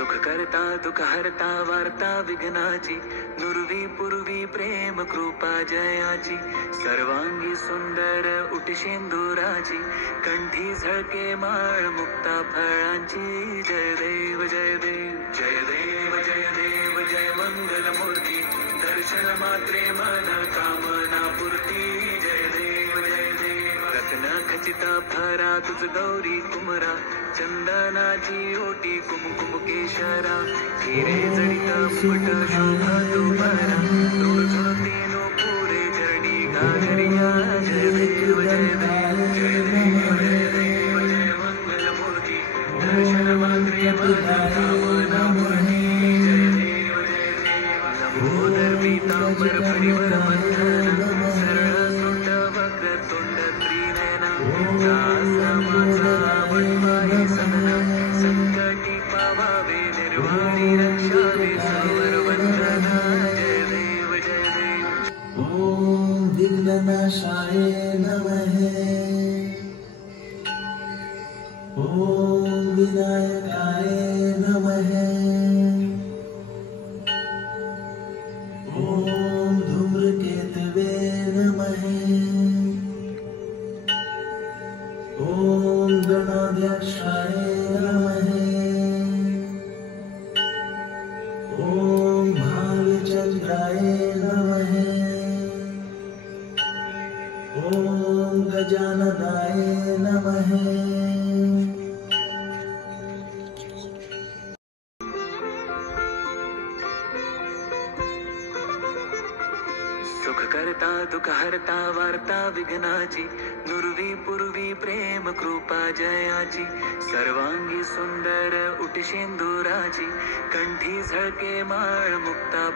सुख करता दुख हरता वार्ता विघ्नाची, नुरवी पूर्वी प्रेम कृपा जयाची, सर्वांगी सुंदर उटशेंदुराची, कंठी झळके माळ मुक्ता फळांची. जय देव जय देव जय देव जय देव जय मंगल मूर्ती, दर्शन मात्रे मन कामना पूर्ती. जय देव जय देव रत्न खचिता फरा तुझ गौरी कुमरा, चंदनाची ओटी कुमकुम केशरा, हिरे जडित मुकुट शोभा तुमारा, रुण तीनो पुरे जडी घागरिया. जय देव जय देव जय देव जय देव जय मंगल मूर्ती, दर्शन मात्रे मन कामना पूर्ती. जय देव जय देव लंबोदर पीतांबर परिवर मंथन, सरळ सुंड वक्र तोंड त्रिनयना, दासा माझा वडवाई सदना, संकटी पावावे निर्वाणी रक्षावे सवर वंदना. जय देव जय देव. ओम विघ्ननाशाय नमः. ओम विनायकाय नमः. ओम धूम्रकेतवे नमः. ओम गणाध्यक्षाय नमः. ओम भालचंद्राय नमः. ओम गजाननाय नमः. सुख करता दुख हरता वार्ता विघ्नाची, नुरवी पूर्वी प्रेम कृपा जयाची, सर्वांगी सुंदर उटशेंदुराची, कंठी झळके माळ मुक्ता